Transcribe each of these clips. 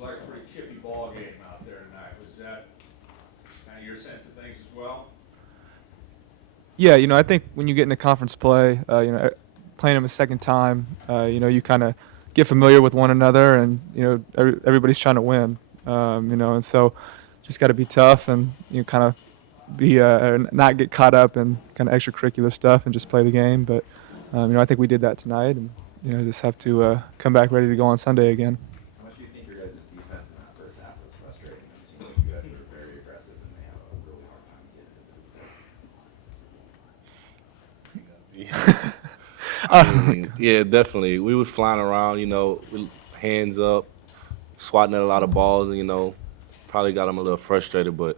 like a pretty chippy ball game out there tonight. Was that kind of your sense of things as well? Yeah, I think when you get into conference play, playing them a second time, you kind of get familiar with one another, and everybody's trying to win, and so just got to be tough and kind of be not get caught up in kind of extracurricular stuff and just play the game. But I think we did that tonight, and just have to come back ready to go on Sunday again. How much do you think your guys' defense in that first half was frustrating? It seemed like you guys were very aggressive and they had a really hard time getting I mean, yeah, definitely. We was flying around, hands up, swatting at a lot of balls, and probably got them a little frustrated. But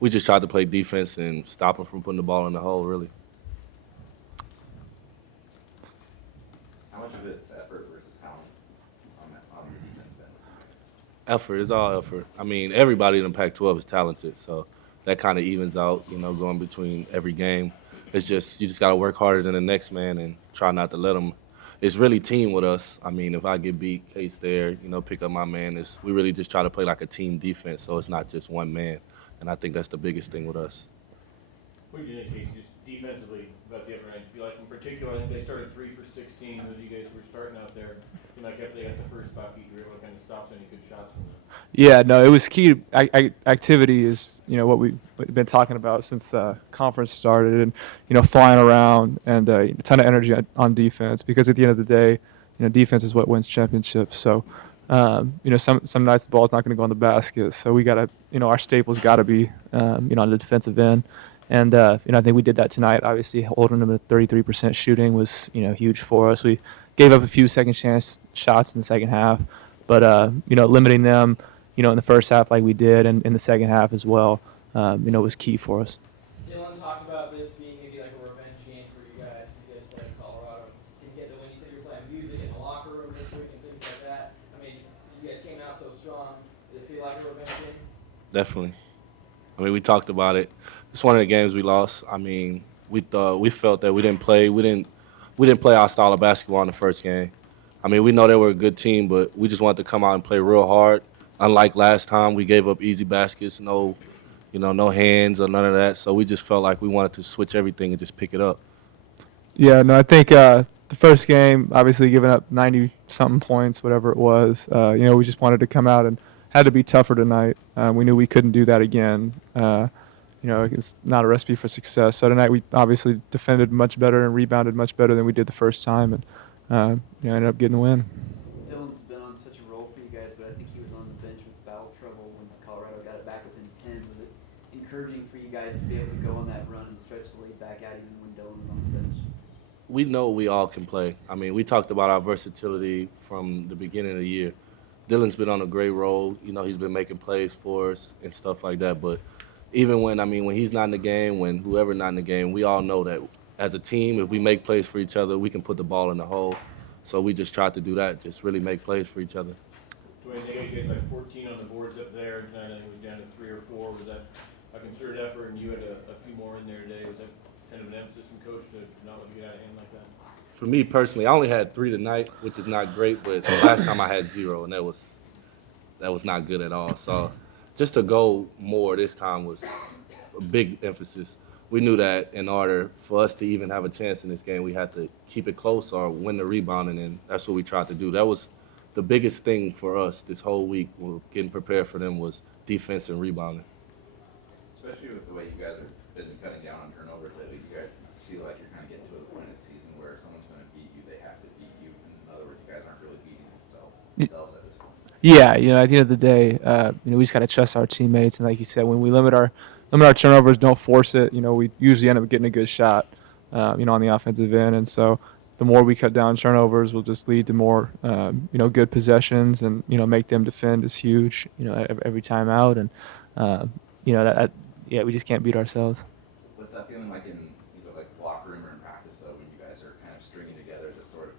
we just tried to play defense and stop them from putting the ball in the hole. Really, How much of it's effort versus talent on your defense end? effort is all effort. I mean, everybody in the Pac-12 is talented, so that kind of evens out. Going between every game. It's just you just got to work harder than the next man and try not to let them. It's really team with us. I mean, if I get beat, Case there, pick up my man. We really just try to play like a team defense, so it's not just one man. And I think that's the biggest thing with us. What do you think, Casey, just defensively about the other night? Do you like in particular? I think they started 3 for 16 as you guys were starting out there. You like after they got the first bucket, you were able to kind of stop any good shots from them. Yeah, no, it was key. Activity is what we've been talking about since conference started, and flying around and a ton of energy on defense. Because at the end of the day, defense is what wins championships. So, some nights the ball's not going to go in the basket. So we got to, our staples got to be, on the defensive end. And I think we did that tonight. Obviously, holding them at 33% shooting was huge for us. We gave up a few second chance shots in the second half, but limiting them, in the first half like we did, and in the second half as well, was key for us. Dylan talked about this being maybe like a revenge game for you guys. You guys play in Colorado. Did you get to when you said you were playing music in the locker room this week and things like that? I mean, you guys came out so strong. Did it feel like a revenge game? Definitely. I mean, we talked about it. It's one of the games we lost. I mean, we felt that we didn't play our style of basketball in the first game. I mean, we know they were a good team, but we just wanted to come out and play real hard. Unlike last time, we gave up easy baskets, no hands or none of that. So we just felt like we wanted to switch everything and just pick it up. Yeah, no, I think the first game, obviously giving up 90-something points, whatever it was, we just wanted to come out and had to be tougher tonight. We knew we couldn't do that again. It's not a recipe for success. So tonight we obviously defended much better and rebounded much better than we did the first time, and ended up getting the win. Dylan's been on such a roll for you guys, but I think he was on the bench with foul trouble when Colorado got it back within 10. Was it encouraging for you guys to be able to go on that run and stretch the lead back out even when Dylan was on the bench? We know we all can play. I mean, we talked about our versatility from the beginning of the year. Dylan's been on a great roll. He's been making plays for us and stuff like that. But even when he's not in the game, when whoever's not in the game, we all know that as a team, if we make plays for each other, we can put the ball in the hole. So we just tried to do that, just really make plays for each other. Dwayne, they got you guys like 14 on the boards up there. Tonight I think it was down to 3 or 4. Was that a concerted effort, and you had a few more in there today? Was that kind of an emphasis from coach to not let you get out of hand like that? For me personally, I only had 3 tonight, which is not great, but last time I had 0, and that was not good at all. So just to go more this time was a big emphasis. We knew that in order for us to even have a chance in this game, we had to keep it close or win the rebounding, and that's what we tried to do. That was the biggest thing for us this whole week, getting prepared for them, was defense and rebounding. Especially with the way you guys have been cutting down on turnovers lately, you guys feel like you're kind of getting to a point in the season where if someone's going to beat you, they have to beat you. In other words, you guys aren't really beating themselves at this point. Yeah, at the end of the day, we just got to trust our teammates, and like you said, when we limit our turnovers, don't force it. We usually end up getting a good shot, on the offensive end, and so the more we cut down turnovers will just lead to more, good possessions, and make them defend is huge, every time out, and we just can't beat ourselves. What's that feeling like in either like locker room or in practice though, when you guys are kind of stringing together this sort of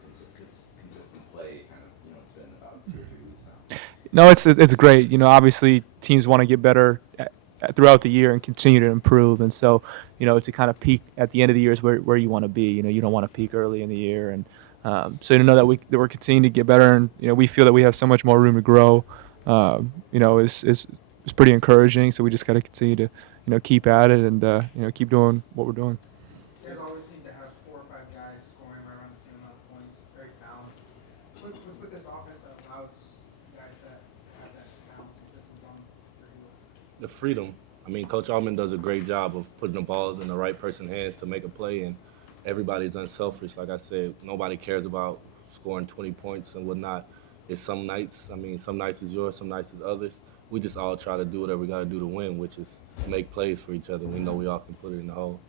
consistent play? Kind of, it's been about 2 or 3 weeks now. No, it's great. Obviously teams want to get better throughout the year and continue to improve, and so to kind of peak at the end of the year is where you want to be. You don't want to peak early in the year, and so to know that we're continuing to get better, and we feel that we have so much more room to grow. is pretty encouraging. So we just got to continue to keep at it and keep doing what we're doing. You guys always seem to have 4 or 5 guys scoring right around the same amount of points, very balanced. What's with this offense that allows guys that have that balance and puts them on pretty well? The freedom. I mean, Coach Allman does a great job of putting the balls in the right person's hands to make a play, and everybody's unselfish. Like I said, nobody cares about scoring 20 points and whatnot. It's some nights, some nights is yours, some nights is others. We just all try to do whatever we got to do to win, which is make plays for each other. We know we all can put it in the hole.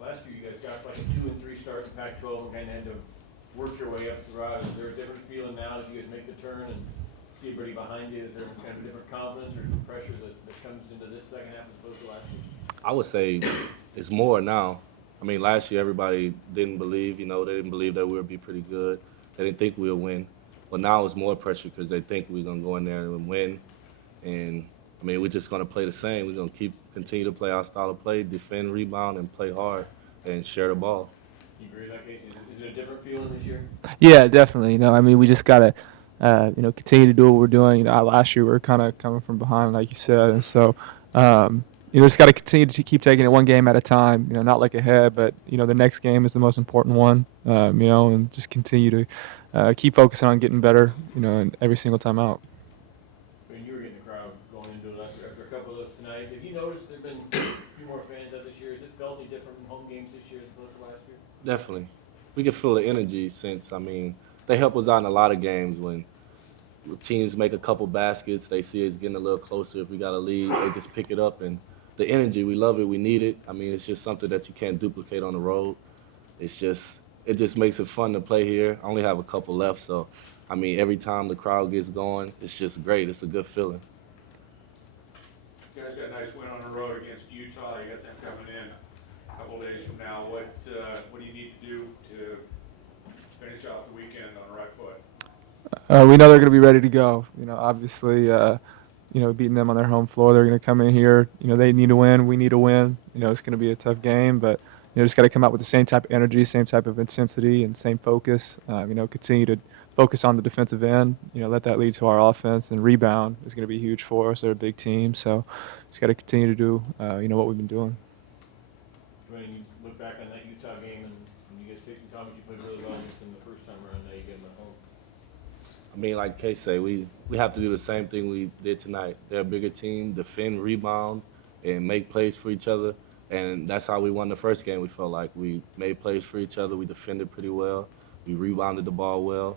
Last year, you guys got like a 2 and 3 start in Pac-12 and kind of had to work your way up throughout. Is there a different feeling now as you guys make the turn and see everybody behind you? Is there kind of a different confidence or different pressure that comes into this second half as opposed to last year? I would say it's more now. I mean, last year everybody didn't believe, they didn't believe that we would be pretty good. They didn't think we would win. But now it's more pressure because they think we're going to go in there and win. And, we're just going to play the same. We're going to continue to play our style of play, defend, rebound, and play hard and share the ball. You agree with that, Casey? Is it a different feeling this year? Yeah, definitely. We just gotta, continue to do what we're doing. Last year we were kind of coming from behind, like you said, and so, just got to continue to keep taking it one game at a time. Not like ahead, but the next game is the most important one. And just continue to keep focusing on getting better. In every single time out. When you were getting the crowd going into it after a couple of those tonight, have you noticed there've been a few more fans out this year? Has it felt any different in home games this year as opposed to last year? Definitely. We can feel the energy since, they help us out in a lot of games when teams make a couple baskets, they see it's getting a little closer. If we got a lead, they just pick it up. And the energy, we love it, we need it. It's just something that you can't duplicate on the road. It just makes it fun to play here. I only have a couple left, so, every time the crowd gets going, it's just great. It's a good feeling. You guys got a nice win on the road against Utah. You got them coming in a couple days from now. What do you need to do to finish off the weekend on the right foot? We know they're going to be ready to go. Obviously, beating them on their home floor, they're going to come in here. They need to win. We need to win. It's going to be a tough game, but just got to come out with the same type of energy, same type of intensity, and same focus. Continue to focus on the defensive end. Let that lead to our offense, and rebound is going to be huge for us. They're a big team, so just got to continue to do what we've been doing. Dwayne, you look back on that Utah game, and you guys take some time, but you played really well against them the first time around. Now you get them at home. Like Kay say, we have to do the same thing we did tonight. They're a bigger team, defend, rebound, and make plays for each other. And that's how we won the first game. We felt like we made plays for each other. We defended pretty well. We rebounded the ball well.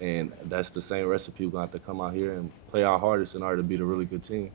And that's the same recipe. We're going to have to come out here and play our hardest in order to beat a really good team.